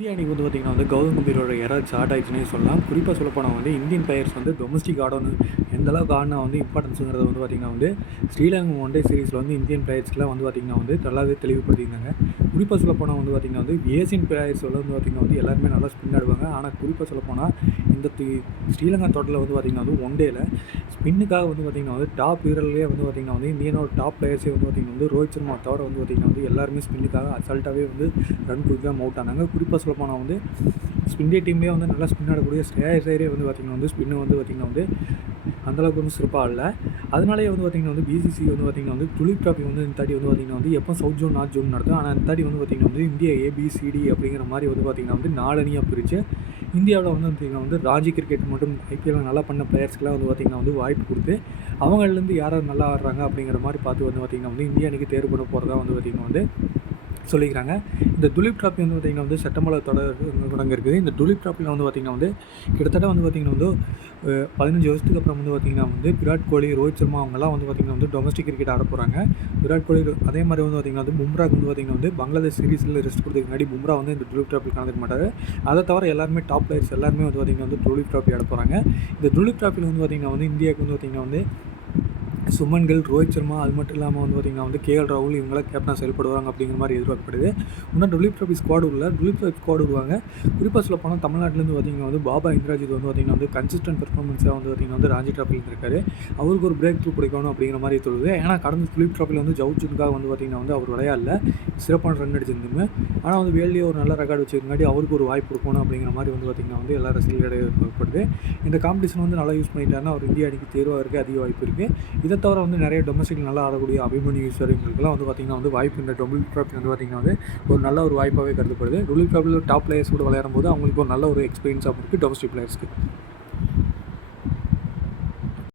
இந்திய அணிக்கு வந்து பார்த்திங்கன்னா வந்து கௌதம் கம்பீரோட எரா ஸ்டார்ட் ஆயிடுச்சுன்னே சொல்லலாம். குறிப்பாக சொல்லப்போனால் வந்து இந்தியன் பிளேயர்ஸ் வந்து டொமஸ்டிக் ஆடணும் எந்தளவுக்கு ஆடினா வந்து இம்பார்ட்டன்ஸுங்கிறது வந்து பார்த்திங்கன்னா வந்து ஸ்ரீலங்கா ஒன் டே சீரிஸில் வந்து இந்தியன் பிளேயர்ஸ்க்குலாம் வந்து பார்த்திங்கன்னா வந்து நல்லாவே தெளிவுபடுத்தியிருந்தாங்க. குறிப்பாக சொல்லப்போனால் வந்து பார்த்திங்கன்னா வந்து ஏசியன் பிளேயர்ஸ் வந்து பார்த்திங்கன்னா வந்து எல்லாருமே நல்லா ஸ்பின் ஆடுவாங்க. ஆனால் குறிப்பாக சொல்லப்போனால் இந்த ஸ்ரீலங்கா தொடரில் வந்து பார்த்திங்கன்னா வந்து ஒன் டேயில் ஸ்பின்னுக்காக வந்து பார்த்திங்கன்னா வந்து டாப் வீரர்லேயே வந்து பார்த்திங்கன்னா வந்து இந்தியனோட டாப் பிளேயர்ஸே வந்து பார்த்திங்கன்னா வந்து ரோஹித் சர்மா தவிர வந்து பார்த்திங்கன்னா வந்து எல்லாருமே ஸ்பின்னுக்காக அசால்ட்டாகவே வந்து ரன் குயிக்காக அவுட் ஆனாங்க. குறிப்பாக சொல்லப்போனால் வந்து இந்திய டீம்லேயே வந்து நல்லா ஸ்பின் ஆடக்கூடிய ஸ்ரேயஸ் ஐயரே வந்து பார்த்திங்கன்னா வந்து ஸ்பின்னு வந்து பார்த்திங்கன்னா வந்து அந்தளவுக்கு வந்து சிறப்பாக ஆடல. அதனாலேயே வந்து பார்த்திங்கன்னா வந்து பிசிசி வந்து பார்த்திங்கன்னா வந்து துலிப் டிராஃபி வந்து இந்த தாட்டி வந்து பார்த்திங்கன்னா வந்து எப்போ சவுத் ஜோன் நார்த் ஜோன் நடத்தும். ஆனால் இந்த தாட்டி வந்து பார்த்திங்கன்னா வந்து இந்தியா ஏபிசிடி அப்படிங்கிற மாதிரி வந்து பார்த்திங்கன்னா வந்து 4 அணியாக பிரித்து இந்தியாவில் வந்து பார்த்திங்கன்னா வந்து ராஜி கிரிக்கெட் மட்டும் ஐபிஎல் நல்லா பண்ண பிளேயர்ஸ்க்குலாம் வந்து பார்த்திங்கன்னா வந்து வாய்ப்பு கொடுத்து அவங்கள்லேருந்து யார் நல்லா ஆடுறாங்க அப்படிங்கிற மாதிரி பார்த்து வந்து பார்த்திங்கன்னா வந்து இந்தியா அணிக்கு தேர்வு பண்ண போகிறதா வந்து பார்த்திங்கன்னா வந்து சொல்லிக்கிறாங்க. இந்த துலிப் டிராஃபி வந்து பார்த்திங்கன்னா வந்து செப்டம்பரில் தொடங்க இருக்குது. இந்த துலிப் டிராஃபியில் வந்து பார்த்திங்கன்னா வந்து கிட்டத்தட்ட வந்து பார்த்திங்கன்னா வந்து 15 வருஷத்துக்கு அப்புறம் வந்து பார்த்திங்கன்னா வந்து விராட் கோலி, ரோஹித் சர்மா அவங்கெல்லாம் வந்து பார்த்திங்கன்னா வந்து டொமஸ்டிக் கிரிக்கெட் ஆட போகிறாங்க. விராட் கோலி அதே மாதிரி வந்து பார்த்திங்கன்னா வந்து பும்ராக்கு வந்து பார்த்திங்கன்னா வந்து பங்களாதேஷ் சீரிஸில் ரெஸ்ட் கொடுத்ததுக்கு முன்னாடி பும்ரா வந்து இந்த துலிப் டிராஃபியில் கலந்துக்க மாட்டார். அதை தவிர எல்லாருமே டாப் பிளேயர்ஸ் எல்லாருமே வந்து பார்த்திங்கன்னா வந்து துலிப் டிராஃபி ஆட போகிறாங்க. இந்த துலிப் டிராஃபியில் வந்து பார்த்திங்கன்னா வந்து இந்தியாவுக்கு வந்து பார்த்திங்கன்னா வந்து சுமன் கில், ரோஹித் சர்மா அது மட்டும் இல்லாமல் வந்து பார்த்திங்கன்னா வந்து கேஎல் ராகுல் இவங்களாம் கேப்டனாக செயல்படுவாங்க அப்படிங்கிற மாதிரி எதிர்பார்க்கப்படுது. இன்னும் துலிப் டிராஃபி ஸ்குவாட் வருவாங்க. குறிப்பாக சொல்ல போனால் தமிழ்நாட்டிலேருந்து பார்த்திங்கன்னா வந்து பாபா இந்திராஜித் வந்து பார்த்திங்கன்னா வந்து கன்சிஸ்டன்ட் பெர்ஃபார்மன்ஸாக வந்து பார்த்திங்கன்னா வந்து ராஞ்சி டிராஃபியில் இருக்காரு. அவருக்கு ஒரு பிரேக் த்ரூ கிடைக்கணும் அப்படிங்கிற மாதிரி தோணுது. ஏன்னா கடந்த துலிப் டிராஃபியில் வந்து ஜவுச்சுக்காக வந்து பார்த்திங்கன்னா வந்து அவர் விளையாடல, சிறப்பான ரன் அடிச்சிருந்துமே. ஆனால் வந்து வேல்டியே ஒரு நல்ல ரெக்கார்டு வச்சிருக்காடி அவருக்கு ஒரு வாய்ப்பு கொடுக்கணும் அப்படிங்கிற மாதிரி வந்து பார்த்திங்கன்னா வந்து எல்லா ரசிகர்களிடையே எதிர்பார்க்கப்படுது. இந்த காம்படிஷன் வந்து நல்லா யூஸ் பண்ணிட்டாருன்னா அவர் இந்திய அணிக்கு தேர்வாக அதிக வாய்ப்பு இருக்குது. இதை தவிர வந்து நிறைய டொமஸ்டிக் நல்லா ஆடக்கூடிய அபிமன்யு ஈஸ்வர் இவங்களுக்குலாம் வந்து பார்த்திங்கன்னா வந்து வாய்ப்பு இந்த துலிப் டிராஃபி வந்து பார்த்திங்கன்னா வந்து ஒரு நல்ல ஒரு வாய்ப்பாகவே கருதப்படுது. துலிப் டிராஃபியில் டாப் பிளேயர்ஸ் கூட விளையாடும் போது அவங்களுக்கு ஒரு நல்ல ஒரு எக்ஸ்பீரியன்ஸாக இருக்குது டொமஸ்டிக் பிளேயர்ஸ்க்கு.